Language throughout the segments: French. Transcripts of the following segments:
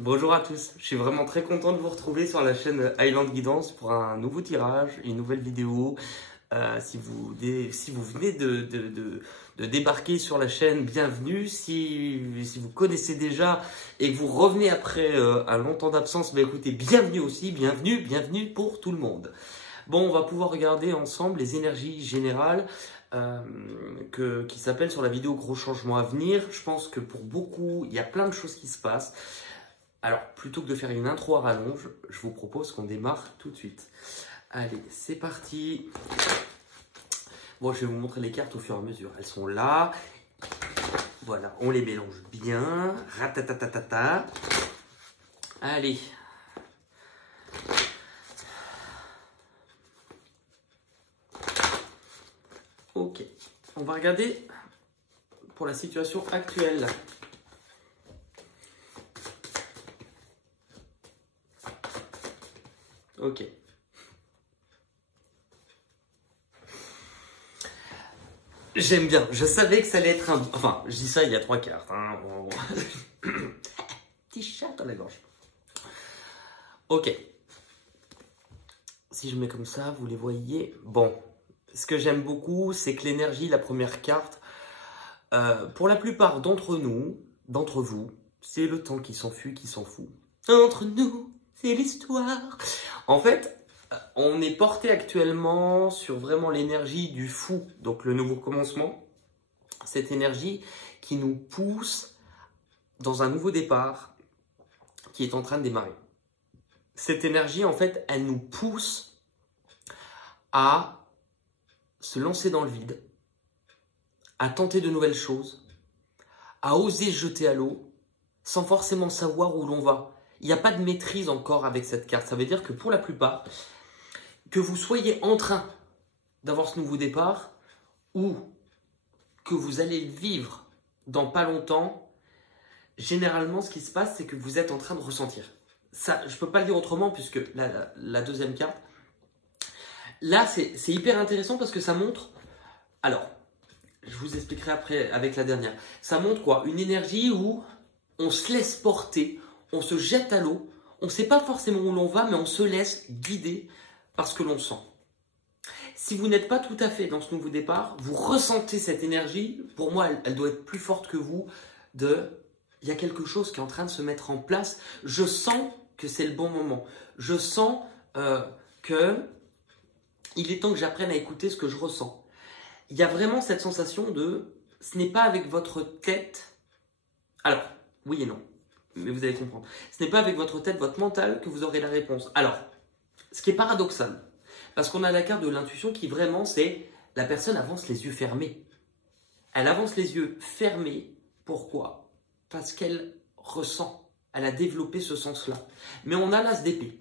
Bonjour à tous, je suis vraiment très content de vous retrouver sur la chaîne Highland Guidance pour un nouveau tirage, une nouvelle vidéo. Si vous venez de débarquer sur la chaîne, bienvenue. Si vous connaissez déjà et que vous revenez après un long temps d'absence, bah écoutez, bienvenue aussi, bienvenue pour tout le monde. Bon, on va pouvoir regarder ensemble les énergies générales qui s'appellent sur la vidéo Gros changements à venir. Je pense que pour beaucoup, il y a plein de choses qui se passent. Alors, plutôt que de faire une intro à rallonge, je vous propose qu'on démarre tout de suite. Allez, c'est parti. Bon, je vais vous montrer les cartes au fur et à mesure. Elles sont là. Voilà, on les mélange bien. Ratatatatata. Allez. Ok, on va regarder pour la situation actuelle. Ok. J'aime bien. Je savais que ça allait être un... Enfin, je dis ça, il y a 3 cartes. Hein. Petit chat dans la gorge. Ok. Si je mets comme ça, vous les voyez. Bon. Ce que j'aime beaucoup, c'est que l'énergie, la première carte, pour la plupart d'entre vous, c'est le temps qui s'enfuit, qui s'en fout. Entre nous, c'est l'histoire. En fait, on est porté actuellement sur vraiment l'énergie du fou, donc le nouveau commencement. Cette énergie qui nous pousse dans un nouveau départ qui est en train de démarrer. Cette énergie, en fait, elle nous pousse à se lancer dans le vide, à tenter de nouvelles choses, à oser jeter à l'eau sans forcément savoir où l'on va. Il n'y a pas de maîtrise encore avec cette carte. Ça veut dire que pour la plupart, que vous soyez en train d'avoir ce nouveau départ ou que vous allez le vivre dans pas longtemps, généralement ce qui se passe, c'est que vous êtes en train de ressentir. Ça, je ne peux pas le dire autrement puisque la deuxième carte, là c'est hyper intéressant parce que ça montre, alors je vous expliquerai après avec la dernière, ça montre quoi? Une énergie où on se laisse porter, on se jette à l'eau, on ne sait pas forcément où l'on va, mais on se laisse guider par ce que l'on sent. Si vous n'êtes pas tout à fait dans ce nouveau départ, vous ressentez cette énergie, pour moi elle doit être plus forte que vous, il y a quelque chose qui est en train de se mettre en place, je sens que c'est le bon moment, je sens que il est temps que j'apprenne à écouter ce que je ressens. Il y a vraiment cette sensation de, ce n'est pas avec votre tête, alors oui et non, mais vous allez comprendre, ce n'est pas avec votre tête, votre mental que vous aurez la réponse. Alors, ce qui est paradoxal, parce qu'on a la carte de l'intuition qui vraiment c'est, la personne avance les yeux fermés. Elle avance les yeux fermés, pourquoi? Parce qu'elle ressent, elle a développé ce sens-là. Mais on a l'as d'épée.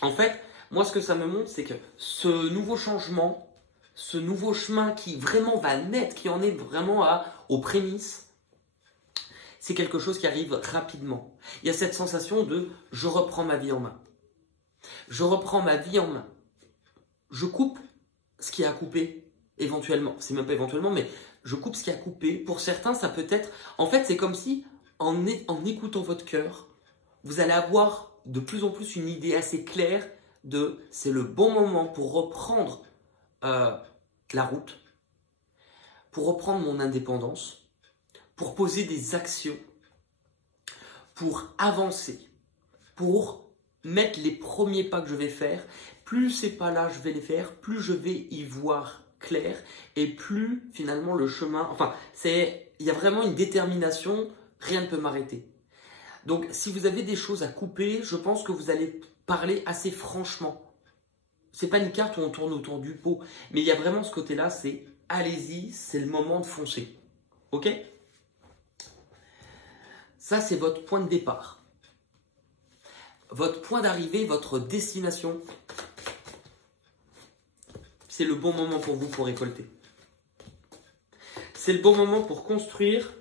En fait, moi ce que ça me montre, c'est que ce nouveau changement, ce nouveau chemin qui vraiment va naître, qui en est vraiment aux prémices, c'est quelque chose qui arrive rapidement. Il y a cette sensation de « je reprends ma vie en main ». Je reprends ma vie en main. Je coupe ce qui a coupé éventuellement. C'est même pas éventuellement, mais je coupe ce qui a coupé. Pour certains, ça peut être... En fait, c'est comme si, en écoutant votre cœur, vous allez avoir de plus en plus une idée assez claire de c'est le bon moment pour reprendre la route, pour reprendre mon indépendance, pour poser des actions, pour avancer, pour mettre les premiers pas que je vais faire. Plus ces pas-là, je vais les faire, plus je vais y voir clair et plus finalement le chemin... Enfin, il y a vraiment une détermination, rien ne peut m'arrêter. Donc, si vous avez des choses à couper, je pense que vous allez parler assez franchement. C'est pas une carte où on tourne autour du pot, mais il y a vraiment ce côté-là, c'est allez-y, c'est le moment de foncer. Ok? Ça, c'est votre point de départ. Votre point d'arrivée, votre destination, c'est le bon moment pour vous pour récolter. C'est le bon moment pour construire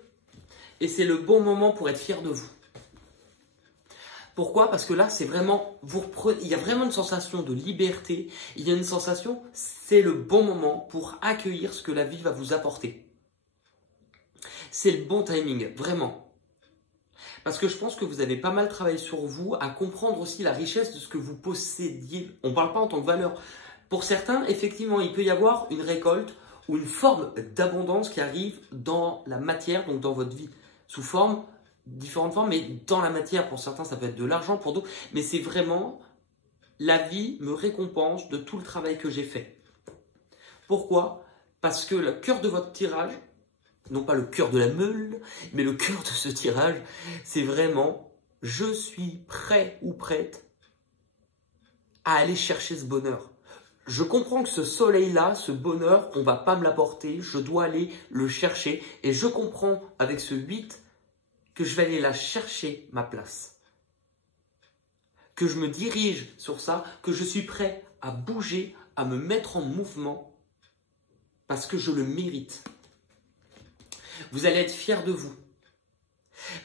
et c'est le bon moment pour être fier de vous. Pourquoi? Parce que là, c'est vraiment, il y a vraiment une sensation de liberté, il y a une sensation, c'est le bon moment pour accueillir ce que la vie va vous apporter. C'est le bon timing, vraiment. Parce que je pense que vous avez pas mal travaillé sur vous, à comprendre aussi la richesse de ce que vous possédiez. On ne parle pas en tant que valeur. Pour certains, effectivement, il peut y avoir une récolte ou une forme d'abondance qui arrive dans la matière, donc dans votre vie, sous forme, différentes formes, mais dans la matière. Pour certains, ça peut être de l'argent, pour d'autres. Mais c'est vraiment, la vie me récompense de tout le travail que j'ai fait. Pourquoi? Parce que le cœur de votre tirage, non pas le cœur de la meule, mais le cœur de ce tirage, c'est vraiment « je suis prêt ou prête à aller chercher ce bonheur ». Je comprends que ce soleil-là, ce bonheur, on ne va pas me l'apporter, je dois aller le chercher. Et je comprends avec ce 8 que je vais aller la chercher, ma place. Que je me dirige sur ça, que je suis prêt à bouger, à me mettre en mouvement, parce que je le mérite. Vous allez être fiers de vous.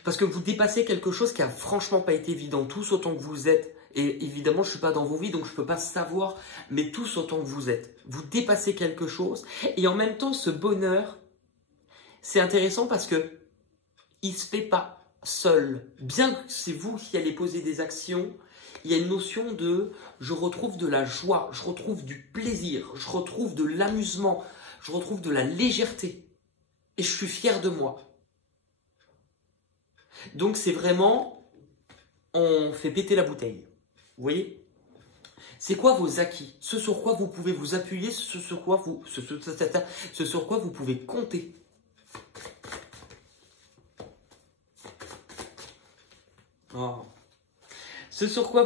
Parce que vous dépassez quelque chose qui n'a franchement pas été évident, tous autant que vous êtes. Et évidemment, je ne suis pas dans vos vies, donc je ne peux pas savoir, mais tous autant que vous êtes. Vous dépassez quelque chose. Et en même temps, ce bonheur, c'est intéressant parce que il ne se fait pas seul. Bien que c'est vous qui allez poser des actions, il y a une notion de « je retrouve de la joie, je retrouve du plaisir, je retrouve de l'amusement, je retrouve de la légèreté. Et je suis fier de moi. » Donc c'est vraiment, on fait péter la bouteille. Vous voyez? C'est quoi vos acquis? Ce sur quoi vous pouvez vous appuyer, ce sur quoi vous pouvez compter. Oh. Ce sur quoi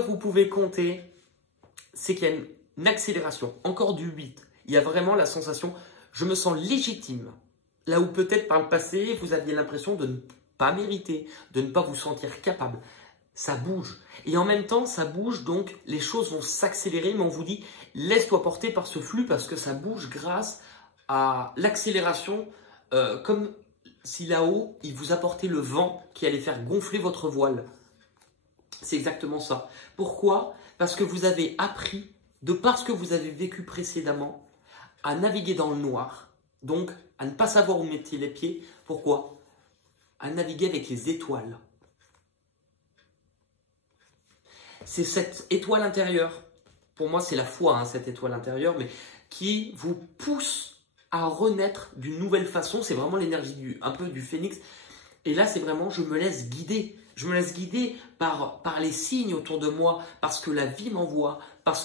vous pouvez compter, c'est qu'il y a une accélération. Encore du 8. Il y a vraiment la sensation, je me sens légitime. Là où peut-être par le passé, vous aviez l'impression de ne pas mériter, de ne pas vous sentir capable. Ça bouge. Et en même temps, ça bouge, donc les choses vont s'accélérer, mais on vous dit, laisse-toi porter par ce flux parce que ça bouge grâce à l'accélération, comme si là-haut, il vous apportait le vent qui allait faire gonfler votre voile. C'est exactement ça. Pourquoi? Parce que vous avez appris, de par ce que vous avez vécu précédemment, à naviguer dans le noir, donc à ne pas savoir où mettre les pieds. Pourquoi? À naviguer avec les étoiles. C'est cette étoile intérieure, pour moi c'est la foi, hein, cette étoile intérieure, mais qui vous pousse à renaître d'une nouvelle façon. C'est vraiment l'énergie un peu du phénix. Et là c'est vraiment, je me laisse guider. Je me laisse guider par les signes autour de moi, parce que la vie m'envoie, par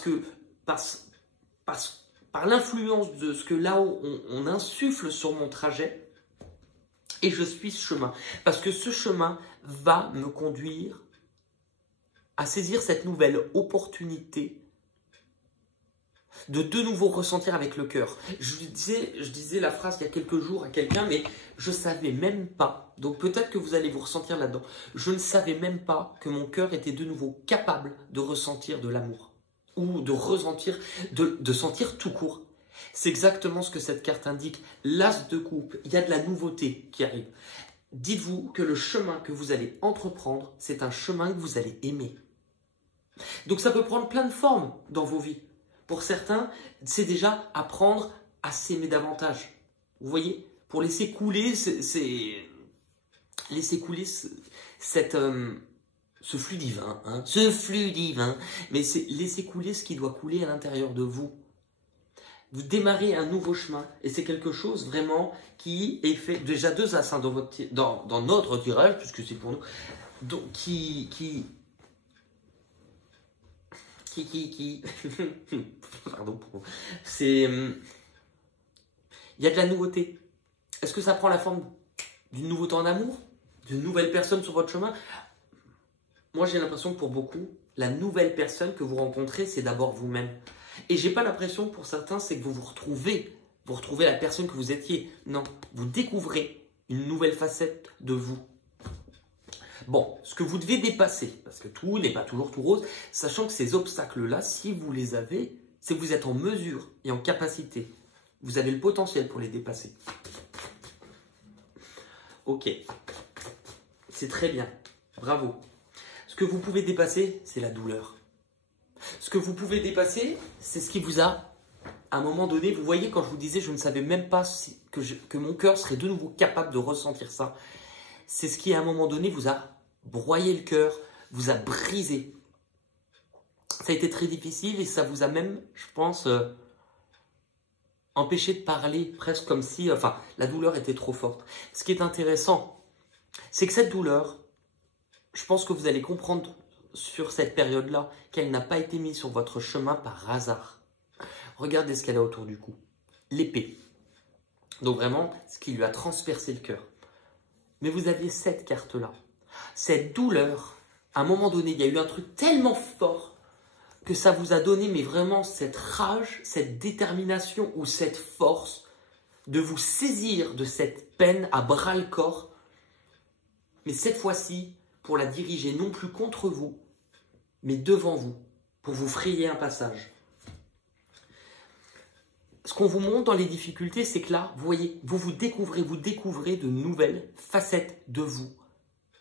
l'influence de ce que là-haut on insuffle sur mon trajet. Et je suis ce chemin, parce que ce chemin va me conduire à saisir cette nouvelle opportunité de nouveau ressentir avec le cœur. Je disais la phrase il y a quelques jours à quelqu'un, mais je ne savais même pas, donc peut-être que vous allez vous ressentir là-dedans, je ne savais même pas que mon cœur était de nouveau capable de ressentir de l'amour, ou de ressentir, de sentir tout court. C'est exactement ce que cette carte indique. L'as de coupe, il y a de la nouveauté qui arrive. Dites-vous que le chemin que vous allez entreprendre, c'est un chemin que vous allez aimer. Donc ça peut prendre plein de formes dans vos vies. Pour certains, c'est déjà apprendre à s'aimer davantage. Vous voyez, pour laisser couler, ce flux divin, hein, mais c'est laisser couler ce qui doit couler à l'intérieur de vous. Vous démarrez un nouveau chemin et c'est quelque chose vraiment qui est fait, déjà 2 as hein, dans notre tirage, puisque c'est pour nous, donc pardon, c'est, il y a de la nouveauté. Est-ce que ça prend la forme d'une nouveauté en amour, d'une nouvelle personne sur votre chemin? Moi j'ai l'impression que pour beaucoup, la nouvelle personne que vous rencontrez, c'est d'abord vous-même. Et j'ai pas l'impression pour certains, c'est que vous retrouvez la personne que vous étiez. Non, vous découvrez une nouvelle facette de vous. Bon, ce que vous devez dépasser, parce que tout n'est pas toujours tout rose, sachant que ces obstacles-là, si vous les avez, c'est que vous êtes en mesure et en capacité. Vous avez le potentiel pour les dépasser. Ok, c'est très bien, bravo. Ce que vous pouvez dépasser, c'est la douleur. Ce que vous pouvez dépasser, c'est ce qui vous a, à un moment donné, vous voyez quand je vous disais, je ne savais même pas que mon cœur serait de nouveau capable de ressentir ça. c'est ce qui à un moment donné vous a broyé le cœur, vous a brisé. Ça a été très difficile et ça vous a même, je pense, empêché de parler presque comme si, la douleur était trop forte. Ce qui est intéressant, c'est que cette douleur, je pense que vous allez comprendre sur cette période-là qu'elle n'a pas été mise sur votre chemin par hasard. Regardez ce qu'elle a autour du cou. L'épée. Donc vraiment, ce qui lui a transpercé le cœur. Mais vous aviez cette carte-là. Cette douleur, à un moment donné, il y a eu un truc tellement fort que ça vous a donné, mais vraiment cette rage, cette détermination ou cette force de vous saisir de cette peine à bras-le-corps, mais cette fois-ci, pour la diriger non plus contre vous, mais devant vous, pour vous frayer un passage. Ce qu'on vous montre dans les difficultés, c'est que là, vous voyez, vous découvrez de nouvelles facettes de vous,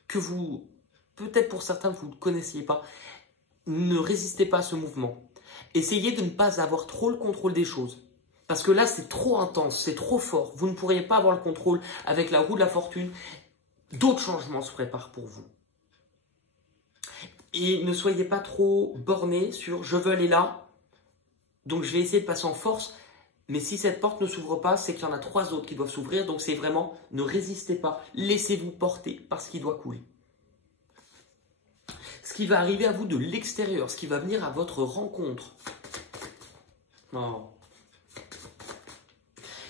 que vous, peut-être pour certains, vous ne connaissiez pas. Ne résistez pas à ce mouvement. Essayez de ne pas avoir trop le contrôle des choses. Parce que là, c'est trop intense, c'est trop fort. Vous ne pourriez pas avoir le contrôle avec la roue de la fortune. D'autres changements se préparent pour vous. Et ne soyez pas trop bornés sur « je veux aller là, donc je vais essayer de passer en force ». Mais si cette porte ne s'ouvre pas, c'est qu'il y en a 3 autres qui doivent s'ouvrir. Donc c'est vraiment, ne résistez pas, laissez-vous porter par ce qui doit couler. Ce qui va arriver à vous de l'extérieur, ce qui va venir à votre rencontre. Oh.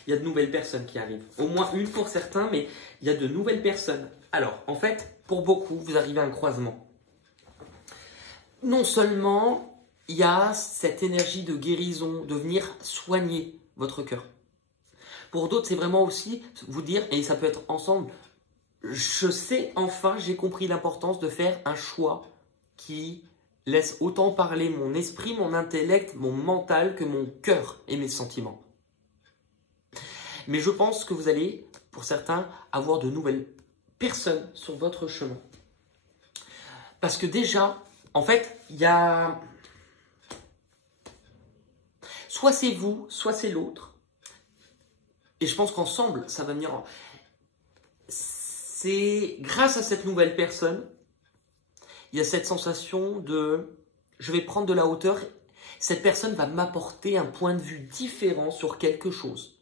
Il y a de nouvelles personnes qui arrivent. Au moins une pour certains, mais il y a de nouvelles personnes. Alors, en fait, pour beaucoup, vous arrivez à un croisement. Non seulement il y a cette énergie de guérison, de venir soigner votre cœur. Pour d'autres, c'est vraiment aussi vous dire, et ça peut être ensemble, je sais enfin, j'ai compris l'importance de faire un choix qui laisse autant parler mon esprit, mon intellect, mon mental que mon cœur et mes sentiments. Mais je pense que vous allez, pour certains, avoir de nouvelles personnes sur votre chemin. Parce que déjà, en fait, il y a... Soit c'est vous, soit c'est l'autre. Et je pense qu'ensemble, ça va venir... C'est grâce à cette nouvelle personne, il y a cette sensation de... Je vais prendre de la hauteur. Cette personne va m'apporter un point de vue différent sur quelque chose.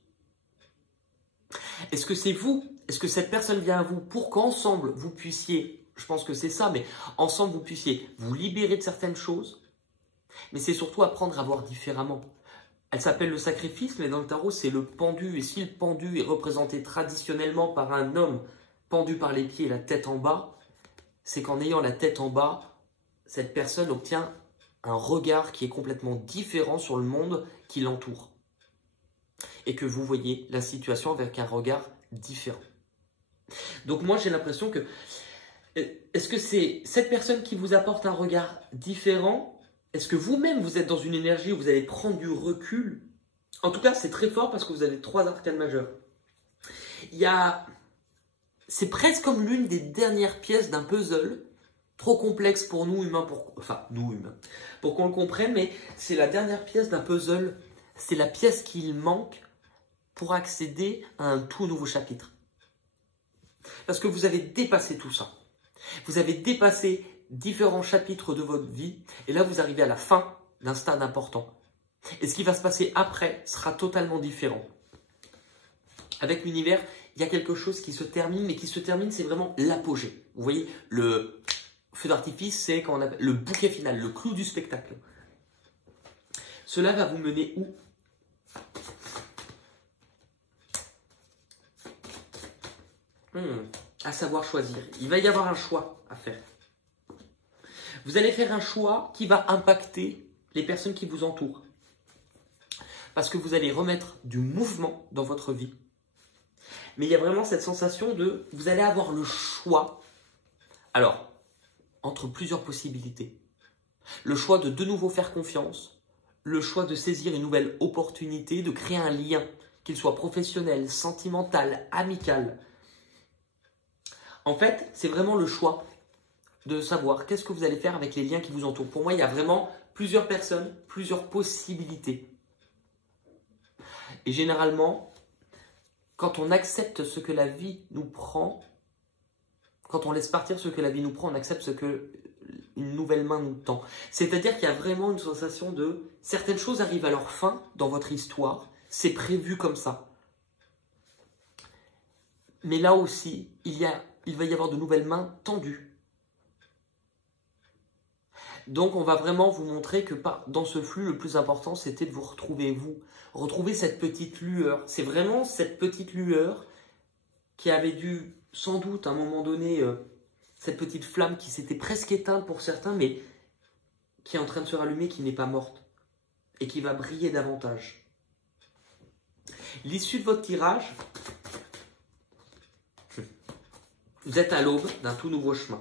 Est-ce que c'est vous? Est-ce que cette personne vient à vous pour qu'ensemble, vous puissiez... Je pense que c'est ça, mais ensemble, vous puissiez vous libérer de certaines choses. Mais c'est surtout apprendre à voir différemment. Elle s'appelle le sacrifice, mais dans le tarot, c'est le pendu. Et si le pendu est représenté traditionnellement par un homme pendu par les pieds et la tête en bas, c'est qu'en ayant la tête en bas, cette personne obtient un regard qui est complètement différent sur le monde qui l'entoure. Et que vous voyez la situation avec un regard différent. Donc moi, j'ai l'impression que... Est-ce que c'est cette personne qui vous apporte un regard différent? Est-ce que vous-même, vous êtes dans une énergie où vous allez prendre du recul? En tout cas, c'est très fort parce que vous avez 3 arcanes majeures. C'est presque comme l'une des dernières pièces d'un puzzle, trop complexe pour nous humains, pour qu'on le comprenne, mais c'est la dernière pièce d'un puzzle. C'est la pièce qu'il manque pour accéder à un tout nouveau chapitre. Parce que vous avez dépassé tout ça. Vous avez dépassé différents chapitres de votre vie et là vous arrivez à la fin d'un stade important. Et ce qui va se passer après sera totalement différent. Avec l'univers, il y a quelque chose qui se termine, mais qui se termine, c'est vraiment l'apogée. Vous voyez, le feu d'artifice, c'est quand on appelle le bouquet final, le clou du spectacle. Cela va vous mener où? À savoir choisir. Il va y avoir un choix à faire. Vous allez faire un choix qui va impacter les personnes qui vous entourent. Parce que vous allez remettre du mouvement dans votre vie. Mais il y a vraiment cette sensation de... Vous allez avoir le choix. Alors, entre plusieurs possibilités. Le choix de nouveau faire confiance. Le choix de saisir une nouvelle opportunité, de créer un lien, qu'il soit professionnel, sentimental, amical. En fait, c'est vraiment le choix de savoir qu'est-ce que vous allez faire avec les liens qui vous entourent. Pour moi, il y a vraiment plusieurs personnes, plusieurs possibilités. Et généralement, quand on accepte ce que la vie nous prend, Quand on laisse partir ce que la vie nous prend, on accepte ce que une nouvelle main nous tend. C'est-à-dire qu'il y a vraiment une sensation de certaines choses arrivent à leur fin dans votre histoire, c'est prévu comme ça. Mais là aussi, il va y avoir de nouvelles mains tendues. Donc on va vraiment vous montrer que dans ce flux, le plus important, c'était de vous retrouver vous. Retrouver cette petite lueur. C'est vraiment cette petite lueur qui avait dû, sans doute, à un moment donné, cette petite flamme qui s'était presque éteinte pour certains, mais qui est en train de se rallumer, qui n'est pas morte. Et qui va briller davantage. L'issue de votre tirage, vous êtes à l'aube d'un tout nouveau chemin.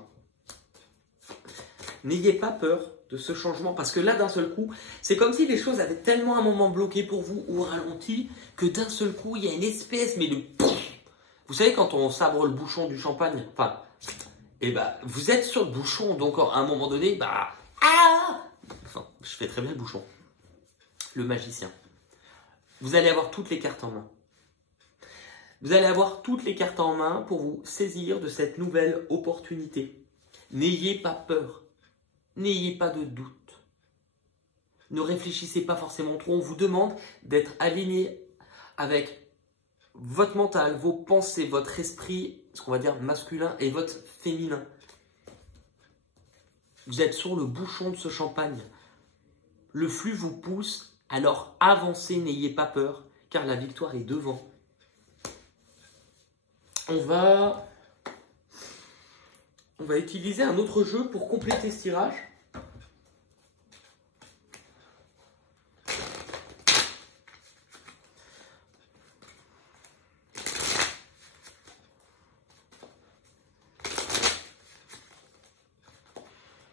N'ayez pas peur de ce changement, parce que là, d'un seul coup, c'est comme si les choses avaient tellement un moment bloqué pour vous ou ralenti, que d'un seul coup, il y a une espèce, mais de... Vous savez, quand on sabre le bouchon du champagne, enfin, vous êtes sur le bouchon, donc à un moment donné, enfin, je fais très bien le bouchon. Le magicien. Vous allez avoir toutes les cartes en main. Vous allez avoir toutes les cartes en main pour vous saisir de cette nouvelle opportunité. N'ayez pas peur. N'ayez pas de doute. Ne réfléchissez pas forcément trop. On vous demande d'être aligné avec votre mental, vos pensées, votre esprit, ce qu'on va dire masculin, et votre féminin. Vous êtes sur le bouchon de ce champagne. Le flux vous pousse, alors avancez, n'ayez pas peur, car la victoire est devant. On va utiliser un autre jeu pour compléter ce tirage.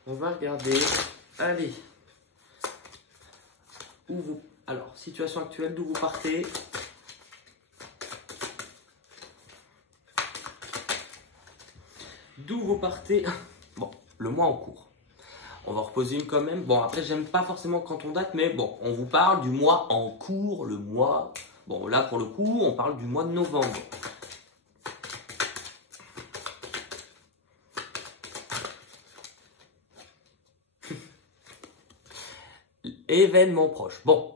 On va regarder. Allez. Alors, situation actuelle, d'où vous partez. D'où vous partez. Bon, le mois en cours. On va reposer une quand même. Bon, après, j'aime pas forcément quand on date, mais bon, on vous parle du mois en cours, le mois. Bon, là, pour le coup, on parle du mois de novembre. Événement proche. Bon,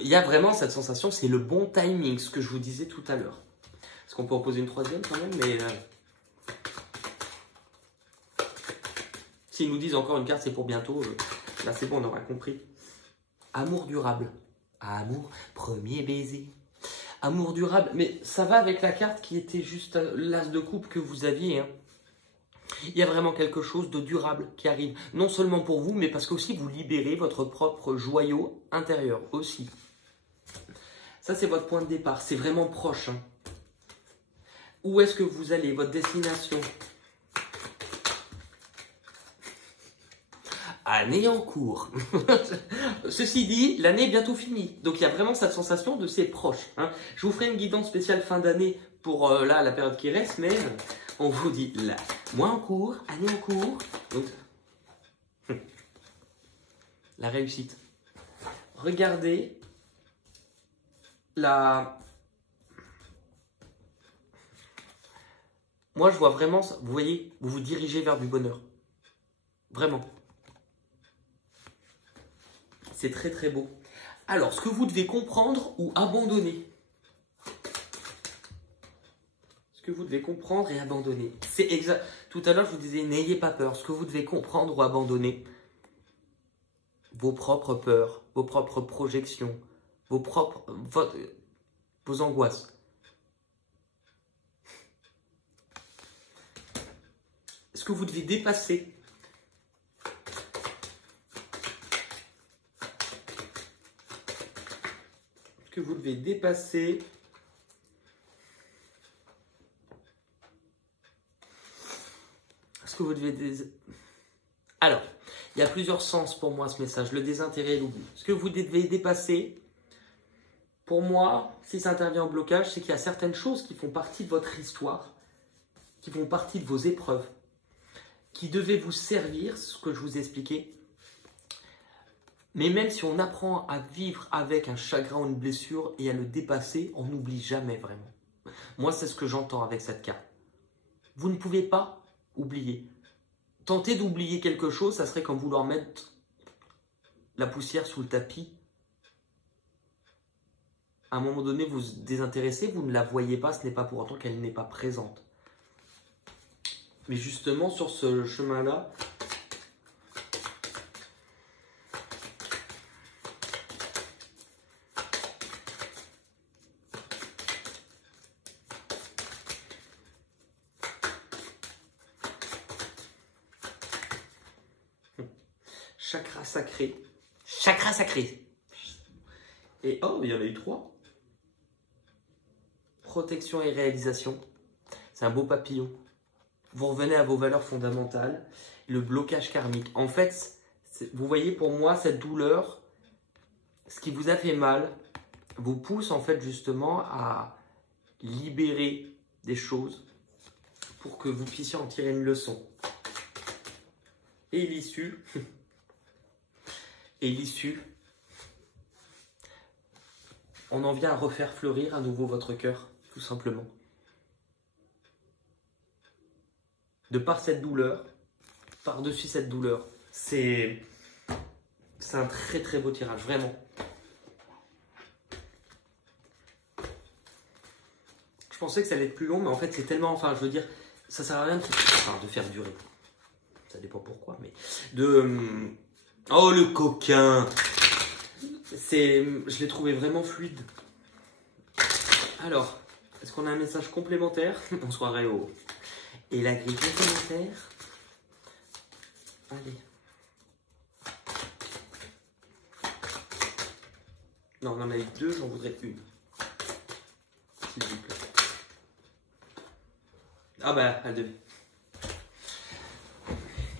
il y a vraiment cette sensation, c'est le bon timing, ce que je vous disais tout à l'heure. Est-ce qu'on peut en poser une troisième quand même, mais... S'ils nous disent encore une carte, c'est pour bientôt. Là, c'est bon, on aura compris. Amour durable. Amour, premier baiser. Amour durable. Mais ça va avec la carte qui était juste l'as de coupe que vous aviez. Hein. Il y a vraiment quelque chose de durable qui arrive. Non seulement pour vous, mais parce qu'aussi vous libérez votre propre joyau intérieur aussi. Ça, c'est votre point de départ. C'est vraiment proche. Hein. Où est-ce que vous allez? Votre destination? Année en cours. Ceci dit, l'année est bientôt finie. Donc, il y a vraiment cette sensation de c'est proche. Hein. Je vous ferai une guidance spéciale fin d'année pour la période qui reste, mais on vous dit là, mois en cours, année en cours. Donc, la réussite. Regardez la... Moi, je vois vraiment, vous voyez, vous vous dirigez vers du bonheur. Vraiment. C'est très très beau. Alors, ce que vous devez comprendre ou abandonner. Ce que vous devez comprendre et abandonner. C'est exact. Tout à l'heure, je vous disais, n'ayez pas peur. Ce que vous devez comprendre ou abandonner. Vos propres peurs, vos propres projections, vos angoisses. Ce que vous devez dépasser. Que vous devez dépasser. Ce que vous devez... Alors, il y a plusieurs sens pour moi ce message, le désintérêt et l'oubli. Ce que vous devez dépasser, pour moi, si ça intervient en blocage, c'est qu'il y a certaines choses qui font partie de votre histoire, qui font partie de vos épreuves, qui devaient vous servir, ce que je vous ai expliqué. Mais même si on apprend à vivre avec un chagrin ou une blessure et à le dépasser, on n'oublie jamais vraiment. Moi, c'est ce que j'entends avec cette carte. Vous ne pouvez pas oubliez. Tenter d'oublier quelque chose, ça serait comme vouloir mettre la poussière sous le tapis. À un moment donné, vous vous désintéressez, vous ne la voyez pas, ce n'est pas pour autant qu'elle n'est pas présente. Mais justement, sur ce chemin-là, chakra sacré. Chakra sacré. Et oh, il y en a eu 3. Protection et réalisation. C'est un beau papillon. Vous revenez à vos valeurs fondamentales. Le blocage karmique. En fait, vous voyez, pour moi, cette douleur, ce qui vous a fait mal, vous pousse en fait justement à libérer des choses pour que vous puissiez en tirer une leçon. Et l'issue, on en vient à refaire fleurir à nouveau votre cœur, tout simplement. De par cette douleur, par-dessus cette douleur, c'est un très très beau tirage, vraiment. Je pensais que ça allait être plus long, mais en fait c'est tellement, enfin je veux dire, ça sert à rien de faire durer. Ça dépend pourquoi, mais oh le coquin, je l'ai trouvé vraiment fluide. Alors, est-ce qu'on a un message complémentaire? Bonsoir Réo. Et la grille complémentaire. Allez. Non, on en a eu 2, j'en voudrais une. S'il vous plaît. Ah bah, elle devait.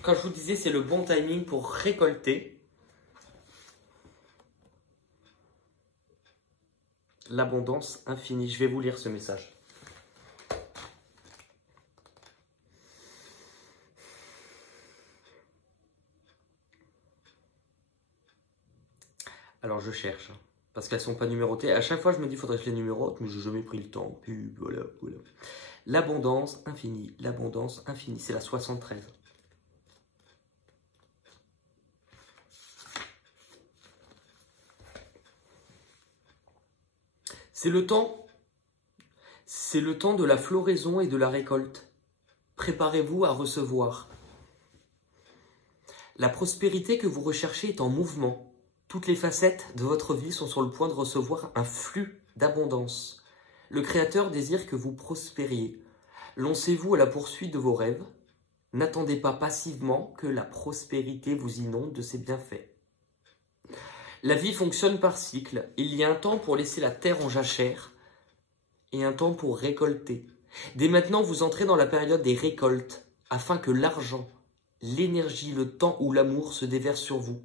Quand je vous disais, c'est le bon timing pour récolter. L'abondance infinie. Je vais vous lire ce message. Alors je cherche, parce qu'elles ne sont pas numérotées. À chaque fois, je me dis, il faudrait que je les numérote, mais je n'ai jamais pris le temps. Puis voilà, voilà. L'abondance infinie, c'est la 73. C'est le temps de la floraison et de la récolte. Préparez-vous à recevoir. La prospérité que vous recherchez est en mouvement. Toutes les facettes de votre vie sont sur le point de recevoir un flux d'abondance. Le Créateur désire que vous prospériez. Lancez-vous à la poursuite de vos rêves. N'attendez pas passivement que la prospérité vous inonde de ses bienfaits. La vie fonctionne par cycle. Il y a un temps pour laisser la terre en jachère et un temps pour récolter. Dès maintenant, vous entrez dans la période des récoltes afin que l'argent, l'énergie, le temps ou l'amour se déversent sur vous.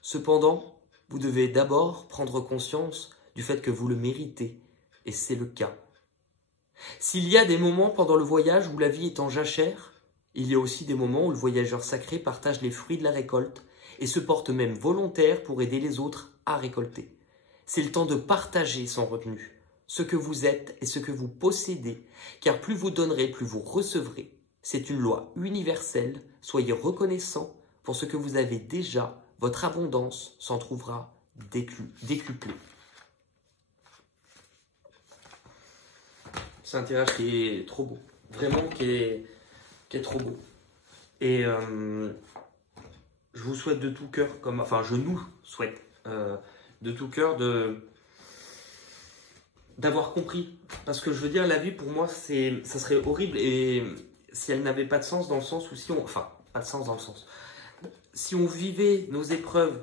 Cependant, vous devez d'abord prendre conscience du fait que vous le méritez, et c'est le cas. S'il y a des moments pendant le voyage où la vie est en jachère, il y a aussi des moments où le voyageur sacré partage les fruits de la récolte et se porte même volontaire pour aider les autres à récolter. C'est le temps de partager sans retenue ce que vous êtes et ce que vous possédez, car plus vous donnerez, plus vous recevrez. C'est une loi universelle, soyez reconnaissants pour ce que vous avez déjà, votre abondance s'en trouvera décuplée. C'est un tirage qui est trop beau, vraiment qui est trop beau. Et je vous souhaite de tout cœur, je nous souhaite de tout cœur d'avoir compris. Parce que je veux dire, la vie pour moi, ça serait horrible et si elle n'avait pas de sens dans le sens où pas de sens dans le sens. Si on vivait nos épreuves,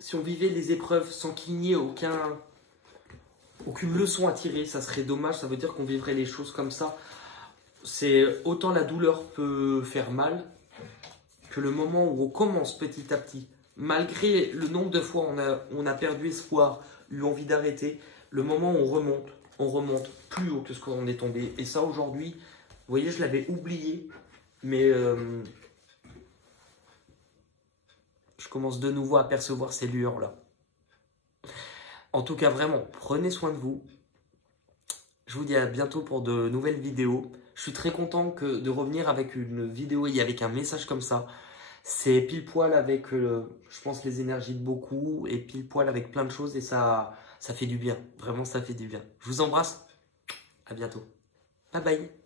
si on vivait les épreuves sans qu'il n'y ait aucune leçon à tirer, ça serait dommage, ça veut dire qu'on vivrait les choses comme ça. C'est autant la douleur peut faire mal que le moment où on commence petit à petit, malgré le nombre de fois on a perdu espoir, eu envie d'arrêter, le moment où on remonte plus haut que ce qu'on est tombé. Et ça aujourd'hui, vous voyez, je l'avais oublié, mais je commence de nouveau à percevoir ces lueurs-là. En tout cas, vraiment, prenez soin de vous. Je vous dis à bientôt pour de nouvelles vidéos. Je suis très content de revenir avec une vidéo et avec un message comme ça. C'est pile poil avec, je pense, les énergies de beaucoup et pile poil avec plein de choses et ça fait du bien. Vraiment, ça fait du bien. Je vous embrasse. À bientôt. Bye bye.